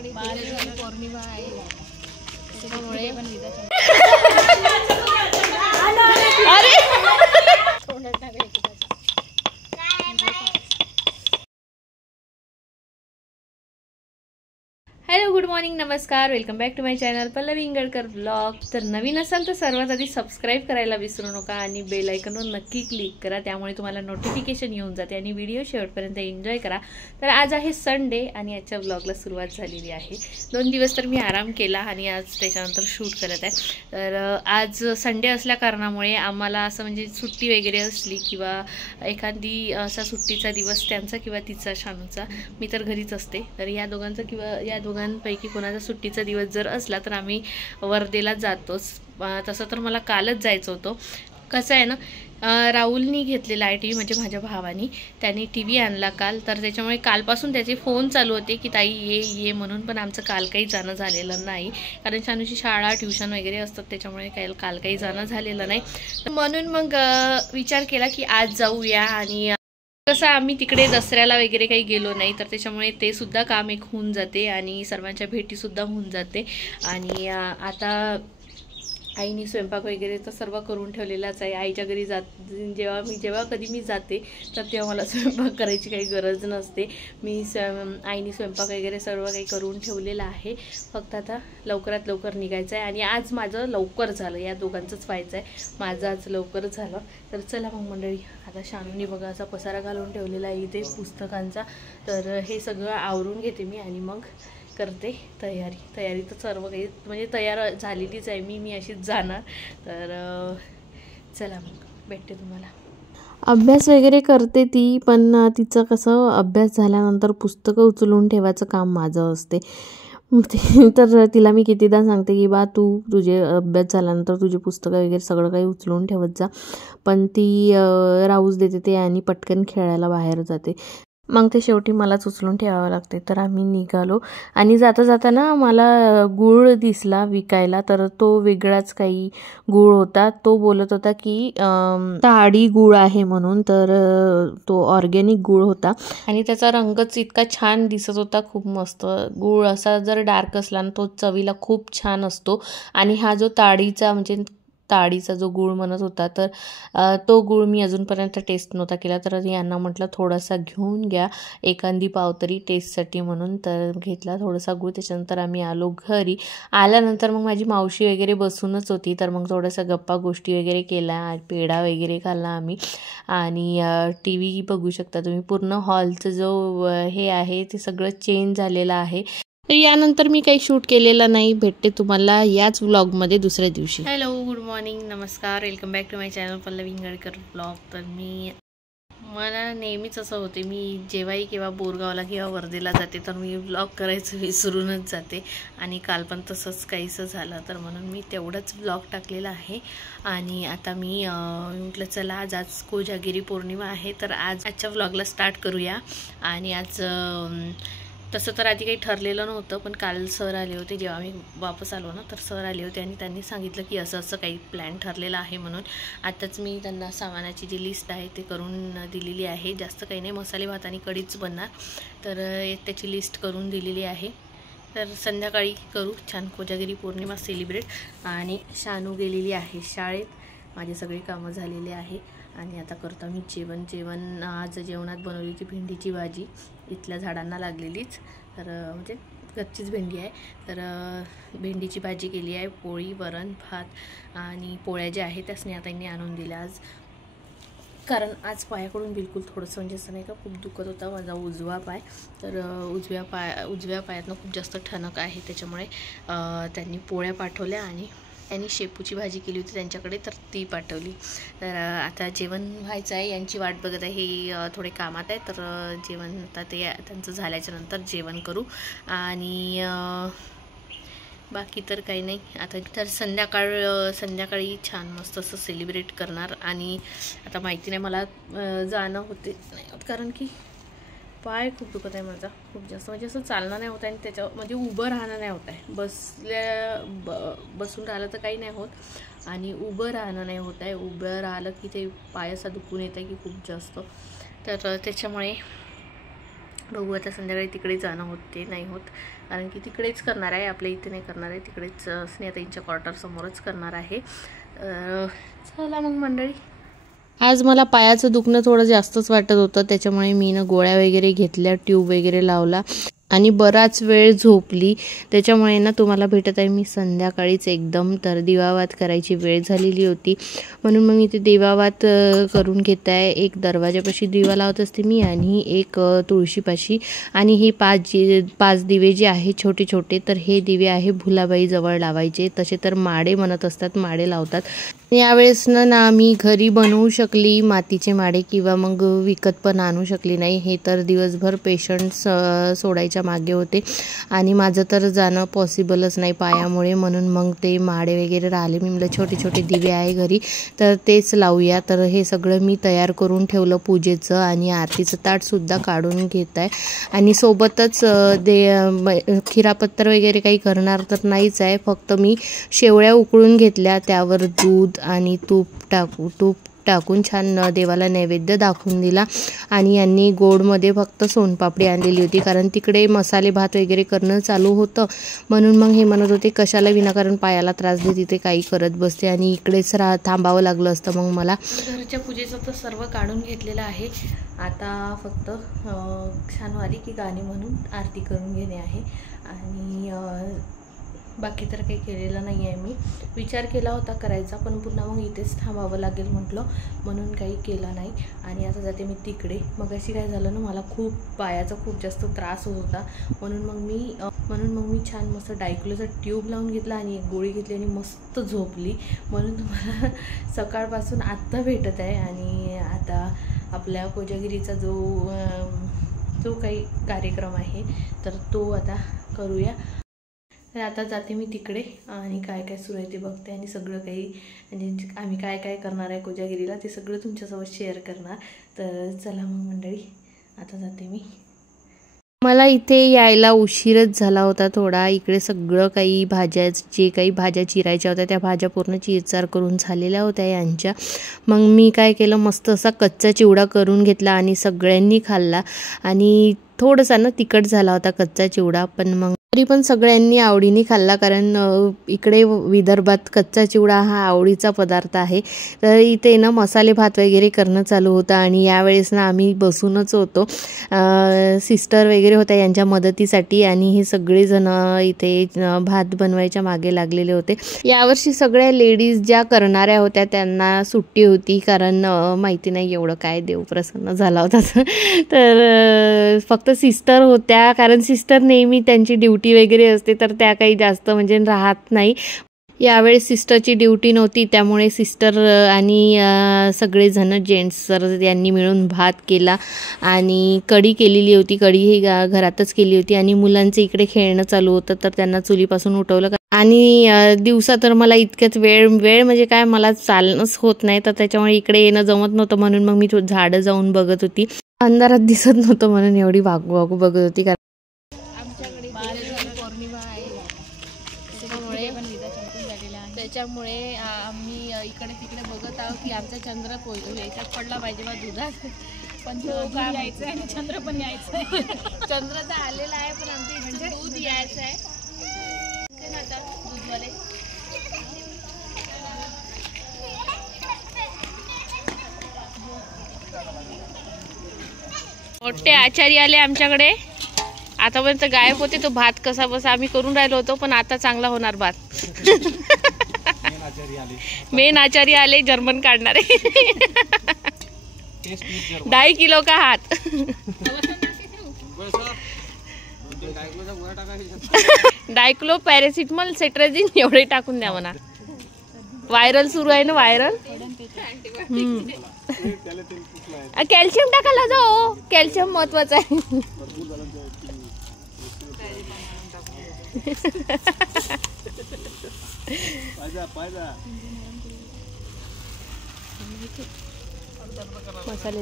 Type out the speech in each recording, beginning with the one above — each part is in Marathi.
पौर्णिमा आहे त्यामुळे हॅलो गुड मॉर्निंग नमस्कार welcome back to my channel Pallavi Ingalkar blog. तर नवीन असाल तर सर्वात आधी सबस्क्राइब करायला विसरू नका आणि बेल आयकॉनवर नक्की क्लिक करा, त्यामुळे तुम्हाला नोटिफिकेशन येऊन जाते आणि व्हिडिओ शेवटपर्यंत एन्जॉय करा। तर आज आहे संडे आणि आजच्या ब्लॉगला सुरुवात झालेली आहे। 2 दिवस तर मी आराम केला आणि आज त्याच्यानंतर शूट करत आहे। तर आज संडे असल्या कारणामुळे आम्हाला असं म्हणजे सुट्टी वगैरे असली किंवा एखादी असा सुट्टीचा दिवस त्यांचा किंवा तिचा शानूचा, मी तर घरीच असते, तर या दोघांचा किंवा या दोघांपैकी कोणाचा सुट्टीचा दिवस जर असला तर आम्ही वर्धेला जातोच। तसं तर मला कालच जायचं होतं। कसं आहे ना, राहुलनी घेतलेला आहे टीव्ही, म्हणजे माझ्या भावानी त्याने टीव्ही आणला काल, तर त्याच्यामुळे कालपासून त्याचे फोन चालू होते की ताई ये म्हणून, पण आमचं काल काही जाणं झालेलं नाही, कारण शानूची शाळा ट्युशन वगैरे असतात, त्याच्यामुळे काल काही जाणं झालेलं नाही। म्हणून मग विचार केला की आज जाऊया। आणि कसं आम्ही तिकडे दसऱ्याला वगैरे काही गेलो नाही, तर त्याच्यामुळे ते सुद्धा काम एक होऊन जाते आणि सर्वांच्या भेटीसुद्धा होऊन जाते। आणि आता आईने स्वयंपाक वगैरे तर सर्व करून ठेवलेलाच आहे। आईच्या घरी जेव्हा कधी मी जाते तर तेव्हा मला स्वयंपाक करायची काही गरज नसते। आईने स्वयंपाक वगैरे सर्व काही करून ठेवलेलं आहे, फक्त आता लवकरात लवकर निघायचं आहे। आणि आज माझं लवकर झालं, या दोघांचंच व्हायचं आहे, माझं आज लवकर झालं। तर चला मग मंडळी, आता शानूनी बघा असा पसारा घालून ठेवलेला आहे इथे पुस्तकांचा, तर हे सगळं आवरून घेते मी आणि मग करते तयारी तर सर्व काही म्हणजे तयार झालेलीच आहे। मी अशीच जाणार, तर चला मग भेटते तुम्हाला। अभ्यास वगैरे करते ती, पण तिचं कसं अभ्यास झाल्यानंतर पुस्तकं उचलून ठेवायचं काम माझं असते। तर तिला मी कितीदा सांगते की बा तुझे अभ्यास झाल्यानंतर तुझे पुस्तकं वगैरे सगळं काही उचलून ठेवत जा, पण ती राहूच देते ते आणि पटकन खेळायला बाहेर जाते। मग ते शेवटी मलाच उचलून ठेवावं लागते। तर आम्ही निघालो आणि जाता जाताना मला गूळ दिसला विकायला, तर तो वेगळाच काही गूळ होता। तो बोलत होता की ताडी गूळ आहे म्हणून, तर तो ऑर्गॅनिक गूळ होता आणि त्याचा रंगच इतका छान दिसत होता, खूप मस्त गूळ। असा जर डार्क असला ना तो चवीला खूप छान असतो। आणि हा जो ताडीचा जो गूळ म्हणत होता, तर तो गूळ मी अजूनपर्यंत टेस्ट नव्हता केला, तर यांना म्हटलं थोडासा घेऊन घ्या, एखादी पाव तरी टेस्टसाठी म्हणून, तर घेतला थोडासा गूळ। त्याच्यानंतर आम्ही आलो घरी। आल्यानंतर मग माझी मावशी वगैरे बसूनच होती, तर मग थोडासा गप्पा गोष्टी वगैरे केला, पेढा वगैरे खाल्ला आम्ही। आणि टी व्ही बघू शकता तुम्ही, पूर्ण हॉलचं जो हे आहे ते सगळं चेंज झालेलं आहे। तर यानंतर मी काही शूट केलेलं नाही, भेटते तुम्हाला याच व्लॉगमध्ये दुसऱ्या दिवशी। हॅलो गुड मॉर्निंग नमस्कार welcome back to my channel Pallavi Ingalkar blog. तर मला नेहमीच असं होते, मी जेव्हाही किंवा बोरगावला किंवा वर्धेला जाते तर मी ब्लॉग करायचं विसरूनच जाते, आणि काल पण तसंच काहीसं झालं, तर म्हणून मी तेवढंच ब्लॉग टाकलेला आहे। आणि आता मी म्हटलं चला आज कोजागिरी पौर्णिमा आहे, तर आजच्या ब्लॉगला स्टार्ट करूया। आणि आज तसं तर आधी काही ठरलेलं नव्हतं, पण काल सर आले होते जेव्हा मी वापस आलो ना, तर सर आले होते आणि त्यांनी सांगितलं की असं काही प्लॅन ठरलेला आहे म्हणून। आताच मी त्यांना सामानाची जी लिस्ट आहे ते करून दिलेली आहे, जास्त काही नाही, मसाले भात आणि कढीच बनणार, तर त्याची लिस्ट करून दिलेली आहे। तर संध्याकाळी करू छान कोजागिरी पौर्णिमा सेलिब्रेट। आणि शानू गेलेली आहे शाळेत, माझे सगळे कामं झालेले आहे। आणि आता करतो मी जेवण। आज जेवणात बनवली होती भेंडीची भाजी, इथल्या झाडांना लागलेलीच, तर म्हणजे घरचीच भेंडी आहे, तर भेंडीची भाजी केली आहे, पोळी वरण भात आणि पोळ्या ज्या आहेत त्या स्नेहाताईंनी आणून दिल्या आज, कारण आज पायाकडून बिलकुल थोडंसं म्हणजे असं नाही का खूप दुखत होता माझा उजवा पाय, तर उजव्या पायातनं खूप जास्त ठणक आहे, त्याच्यामुळे त्यांनी पोळ्या पाठवल्या आणि त्यांनी शेपूची भाजी केली होती त्यांच्याकडे, तर ती पाठवली। तर आता जेवण व्हायचं आहे, यांची वाट बघत आहे, हे थोडे कामात आहे, तर जेवण आता ते त्यांचं झाल्याच्या नंतर जेवण करू। आणि बाकी तर काही नाही, आता तर संध्याकाळी छान मस्त असं सेलिब्रेट करणार। आणि आता माहिती नाही मला जाणं होते नाही होत, कारण की पाय खूप दुखत आहे माझा, खूप जास्त म्हणजे असं चालणं नाही होत आहे, आणि त्याच्यावर म्हणजे उभं राहणं नाही होत आहे, बसून राहिलं तर काही नाही होत, आणि उभं राहणं नाही होत आहे। उभं राहिलं की ते पाय असा दुखून येत आहे की खूप जास्त, तर त्याच्यामुळे बघू आता संध्याकाळी तिकडे जाणं होते नाही होत, कारण की तिकडेच करणार आहे, आपल्या इथे नाही करणार आहे, तिकडेच स्नेहाताईंच्या क्वार्टर समोरच करणार आहे. चला मग मंडळी. आज मला पायाचं दुखणं थोडं जास्तच वाटत होतं, त्याच्यामुळे मी गोळ्या वगैरे घेतल्या, ट्यूब वगैरे लावला आणि बराच वेळ झोपली. त्याच्यामुळे ना तुम्हाला भेटत आहे मी संध्याकाळीच एकदम. तर दिवावात करायची वेळ झालेली होती, म्हणून मग इथे दिवावात करून घेत आहे. एक दरवाजापाशी दिवा लावत असते मी आणि एक तुळशीपाशी. आणि हे 5 दिवे जे आहे छोटे छोटे, तर हे दिवे आहे भुलाबाई जवळ लावायचे. तसे तर माडे म्हणत असतात, माडे लावतात. यावेळेस ना मी घरी बनवू शकली मातीचे माडे किंवा मग विकत पण आणू शकली नाही. हे तर दिवसभर पेशंट्स सोडायच्या मागे होते आणि माझं तर जाणं पॉसिबलच नाही पायामुळे, म्हणून मग ते माडे वगैरे राहिले. मी म्हटलं छोटे छोटे दिवे आहे घरी तर तेच लावूया. तर हे सगळं मी तयार करून ठेवलं पूजेचं आणि आरतीचं ताटसुद्धा काढून घेत आहे. आणि सोबतच खिरापत्तर वगैरे काही करणार तर नाहीच आहे, फक्त मी शेवळ्या उकळून घेतल्या, त्यावर दूध आणि तूप टाकून छान देवाला नैवेद्य दाखवून दिला. आणि यांनी गोडमध्ये फक्त सोनपापडी आणलेली होती, कारण तिकडे मसाले भात वगैरे करणं चालू होतं, म्हणून मग हे म्हणत होते कशाला विनाकारण पायाला त्रास दे, तिथे काही करत बसते आणि इकडेच थांबावं लागलं असतं मग मला. घरच्या पूजेचं तर सर्व काढून घेतलेलं आहे, आता फक्त छानवारी की गाणी म्हणून आरती करून घेणे आहे. आणि बाकी तर काही केलेलं नाही आहे. मी विचार केला होता करायचा, पण पुन्हा मग इथेच थांबावं लागेल म्हटलं, म्हणून काही केलं नाही. आणि आता जाते मी तिकडे. मग अशी काय झालं ना, मला खूप पायाचा खूप जास्त त्रास होत होता, म्हणून मग मी छान मस्त डायक्लोचा ट्यूब लावून घेतला आणि एक गोळी घेतली आणि मस्त झोपली. म्हणून तुम्हाला सकाळपासून आत्ता भेटत आहे. आणि आता आपल्या कोजागिरीचा जो काही कार्यक्रम आहे तर तो आता करूया. तर आता जाते मी तिकडे आणि काय काय सुरू आहे ते बघते आणि सगळं काही म्हणजे आम्ही काय काय करणार आहे कोजागिरीला ते सगळं तुमच्यासोबत शेअर करणार. तर चला मग मंडळी, आता जाते मी. मला इथे यायला उशीरच झाला होता थोडा. इकडे सगळं काही जे काही भाज्या चिरायच्या होत्या त्या भाज्या पूर्ण चिरचार करून झालेल्या होत्या यांच्या. मग मी काय केलं, मस्त असा कच्चा चिवडा करून घेतला आणि सगळ्यांनी खाल्ला. आणि थोडासा ना तिखट झाला होता कच्चा चिवडा, पण मग तरी पण सगळ्यांनी आवडीने खाल्ला, कारण इकडे विदर्भात कच्चा चिवडा हा आवडीचा पदार्थ आहे. तर इथे ना मसाले भात वगैरे करणं चालू होतं आणि यावेळेस ना आम्ही बसूनच होतो. सिस्टर वगैरे होत्या यांच्या मदतीसाठी आणि हे सगळेजण इथे भात बनवायच्या मागे लागलेले होते. यावर्षी सगळ्या लेडीज ज्या करणाऱ्या होत्या त्यांना सुट्टी होती, कारण माहिती नाही एवढं काय देव प्रसन्न झाला होता. तर फक्त सिस्टर होत्या, कारण सिस्टर नेहमी त्यांची ड्युटी वगैरे असते तर त्या काही जास्त म्हणजे राहत नाही. यावेळेस सिस्टरची ड्युटी नव्हती, त्यामुळे सिस्टर आणि सगळेजण जेंट्स सर यांनी मिळून भात केला आणि कढी केलेली होती. कढी ही घरातच केली होती आणि मुलांचं इकडे खेळणं चालू होतं तर त्यांना चुलीपासून उठवलं. आणि दिवसा तर मला इतक्यात वेळ म्हणजे काय, मला चालणंच होत नाही, तर त्याच्यामुळे इकडे येणं जमत नव्हतं. म्हणून मग मी झाडं जाऊन बघत होती, अंधारात दिसत नव्हतं म्हणून एवढी वागू बघत होती. कारण त्याच्यामुळे आम्ही इकडे तिकडे बघत आहोत की आमचा चंद्र याच्यात पडला पाहिजे बा दुधात, पण तो काय यायचं आहे आणि चंद्र पण यायचं आहे. चंद्र तर आलेला आहे पण आमच्या इथे दूध यायचं आहे ना आता दूधवाले. मोठे आचारी आले आमच्याकडे. आतापर्यंत गायब होते, तो भात कसा बसा आम्ही करून राहिलो होतो, पण आता चांगला होणार भात. मेन आचारी आले, जर्मन काढणारे. 2.5 किलो का हात. डायक्लो, पॅरासिटामॉल, सेट्रेजिन एवढे टाकून द्या म्हणा. व्हायरल सुरू आहे ना, व्हायरल. कॅल्शियम टाकायला जाओ, कॅल्शियम महत्वाचं आहे. मसाले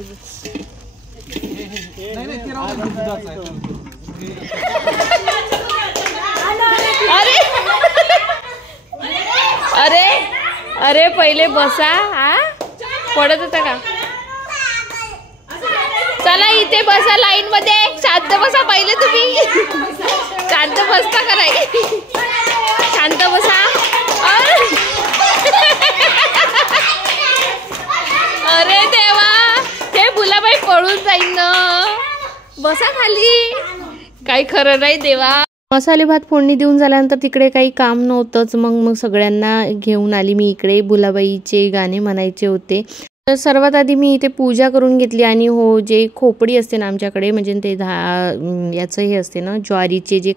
अरे अरे पहिले बसा. हा पडत होता का? चला इथे बसा लाईन मध्ये. शांत बसा पहिले तुम्ही. शांत बसता का नाही? शांत बसा. अरे देवा, हे भुलाबाई पळून जाईन ना. बसा खाली. काही खरं नाही देवा. मसाले भात फोडणी देऊन झाल्यानंतर तिकडे काही काम नव्हतंच. मग सगळ्यांना घेऊन आली मी इकडे. भुलाबाईचे गाणे म्हणायचे होते. तर सर्वात आधी मी इथे पूजा करून घेतली. आणि हो, जे खोपडी असते ना आमच्याकडे, म्हणजे ते याचं हे असते ना, ज्वारीचे जे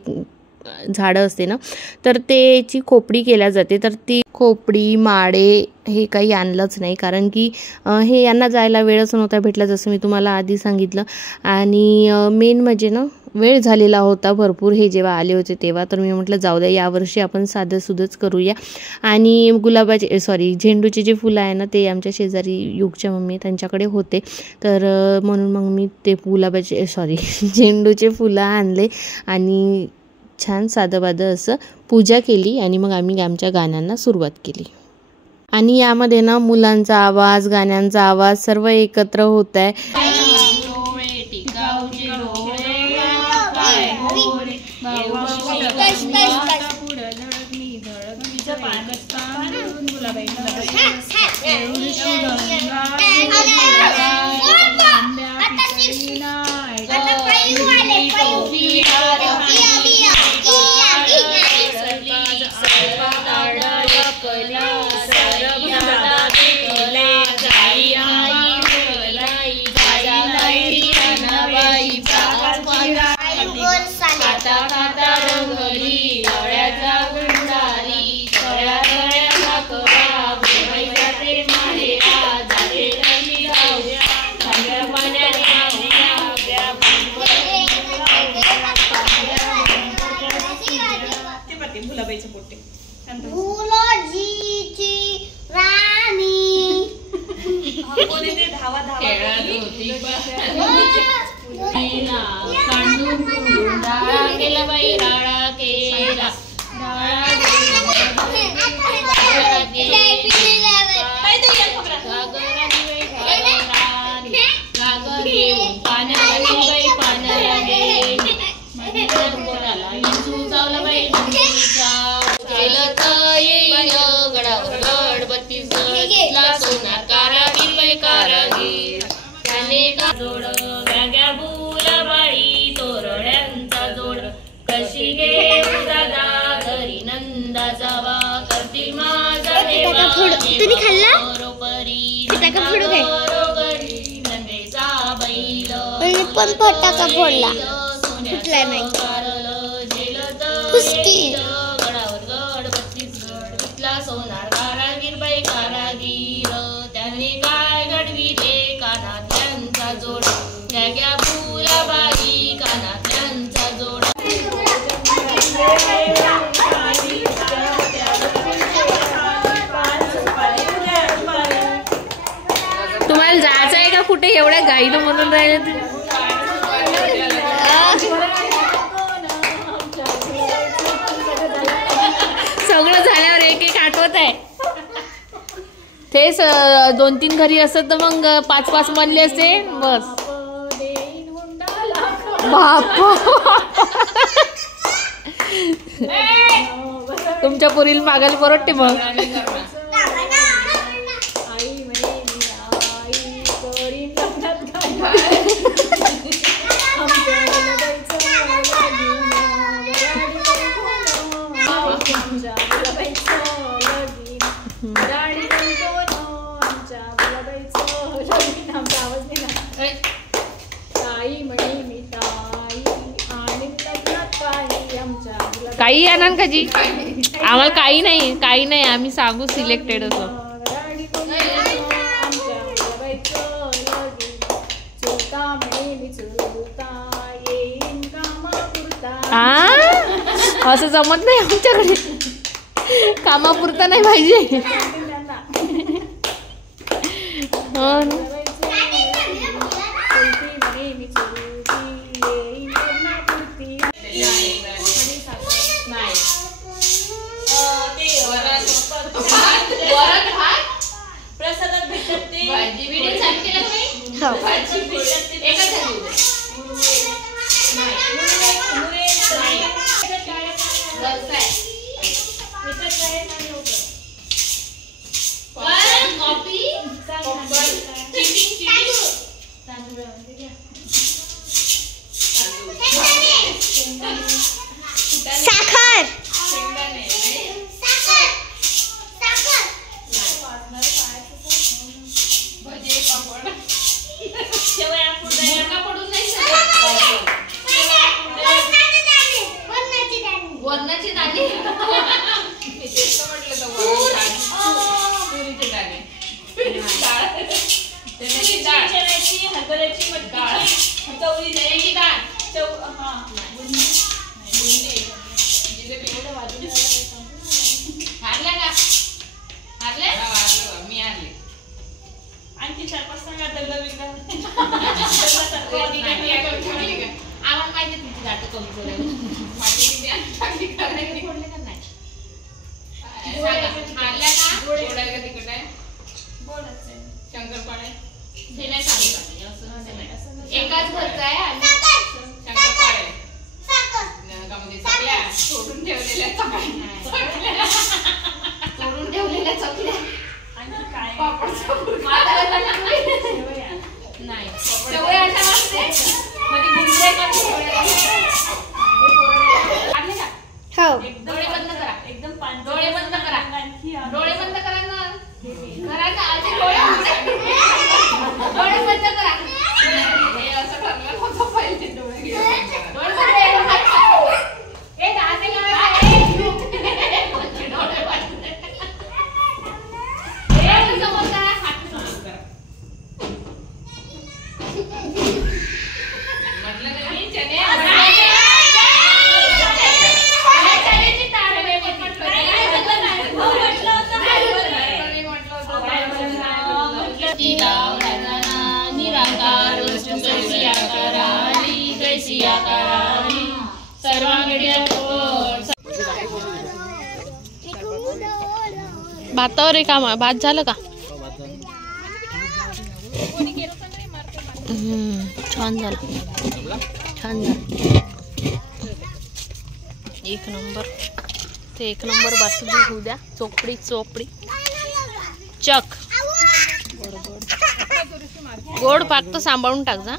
झाडं असते ना, तर त्याची खोपडी केल्या जाते. तर ती खोपडी माडे हे काही आणलंच नाही, कारण की हे यांना जायला वेळच नव्हता भेटला, जसं मी तुम्हाला आधी सांगितलं. आणि मेन म्हणजे ना, वेळ झालेला होता भरपूर हे जेव्हा आले होते तेव्हा. तर मी म्हटलं जाऊ द्या, यावर्षी आपण साधंसुधंच करूया. आणि झेंडूचे जे फुलं आहे ना, ते आमच्या शेजारी युगच्या मम्मी त्यांच्याकडे होते. तर म्हणून मग मी ते झेंडूचे फुलं आणले आणि छान साधंबाधं असं पूजा केली. आणि मग आम्ही आमच्या गाण्यांना सुरुवात केली. आणि यामध्ये ना मुलांचा आवाज, गाण्यांचा आवाज सर्व एकत्र होत आहे. तुम्ही खाल्ला फटाका फोडू काय? पण फटाका फोडला, फुटला नाही. खुसकी सोनार कारागीर बाई कारागीर, त्याने काय घडविले कानातल्यांचा जोड, त्या फुलाबाई कानातल्यांचा जोड. तुम्हाला जायचं आहे का कुठे एवढ्या गाईनं म्हणून राहिले? सगळं झाल्यावर एक एक आठवत आहे. तेच 2-3 घरी असत तर मग 5-5 बनले असते बस. बापा, तुमच्या पुरील मागायला परवडते मग. काही येणार का जी? आम्हाला काही नाही, आम्ही सांगू सिलेक्टेड असं. असं जमत नाही आमच्याकडे, कामापुरता नाही पाहिजे. हो ना. साखर वरणाची दाणे हरभऱ्याची डाळ चवळीची डाळ हारल्या का हारल्या मी हारले आणखी 4-5 सांगा डबा बिंगा आम्हाला माहिती तुमची दाट कमी हारल्या का गोड आहे का तिखट आहे शंकरपाळे हे नाही सांगितलं एकाच घरचा आहे आणि शंकरपाळे सोडून ठेवलेल्या चकल्या सोडून ठेवलेल्या चकल्या नाही शेवया अशा वाटते म्हणजे गुंडे का डोळे बंद करा एकदम डोळे बंद करा डोळे बंद करा ना करा ना आधी डोळे बंद करा हे असं ठरलं होतं पहिले डोळे बंद ए दाते भातावर आहे का भात झालं का छान झालं छान झालं एक नंबर ते एक नंबर बासुंदी होऊ द्या चोपडी चोपडी चक गोड फक्त सांभाळून टाक जा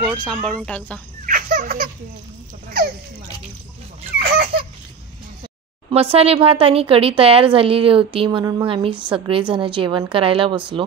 गोड सांभाळून टाक जा मसाले भात आणि कढी तयार झालेली होती म्हणून मग आम्ही सगळेजण जेवण करायला बसलो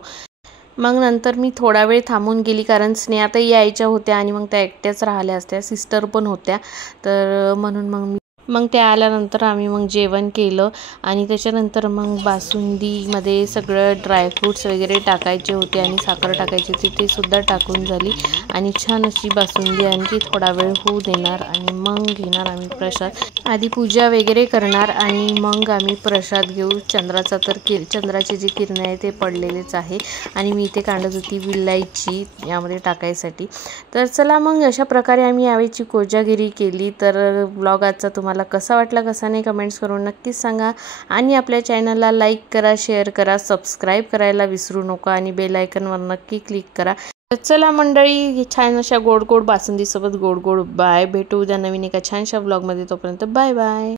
मग नंतर मी थोडा वेळ थांबून गेली कारण स्नेहाताई यायच्या होत्या आणि मग त्या एकट्याच राहिल्या असत्या सिस्टर पण होत्या तर म्हणून मग त्या आल्यानंतर आम्ही मग जेवण केलं आणि त्याच्यानंतर मग बासुंदीमध्ये सगळं ड्रायफ्रूट्स वगैरे टाकायचे होते आणि साखर टाकायची होती ते सुद्धा टाकून झाली आणि छान अशी बासुंदी आणखी थोडा वेळ होऊ देणार आणि मग घेणार आम्ही प्रसाद आधी पूजा वगैरे करणार आणि मग आम्ही प्रसाद घेऊ चंद्राचा तर चंद्राचे जे किरण आहे ते पडलेलेच आहे आणि मी इथे काढत होती विलायची यामध्ये टाकायसाठी तर चला मग अशा प्रकारे आम्ही यावेळची कोजागिरी केली तर ब्लॉग आजचा तुम्हाला कसा वाटला कसा नाही कमेंट्स करून नक्कीच सांगा आणि आपल्या चॅनलला लाईक करा शेअर करा सबस्क्राईब करायला विसरू नका आणि बेल आयकॉनवर नक्की क्लिक करा तर चला मंडळी छान अशा गोड गोड बासुंदीसोबत गोड गोड बाय भेटू उद्या नवीन एका छानशा ब्लॉगमध्ये तोपर्यंत बाय बाय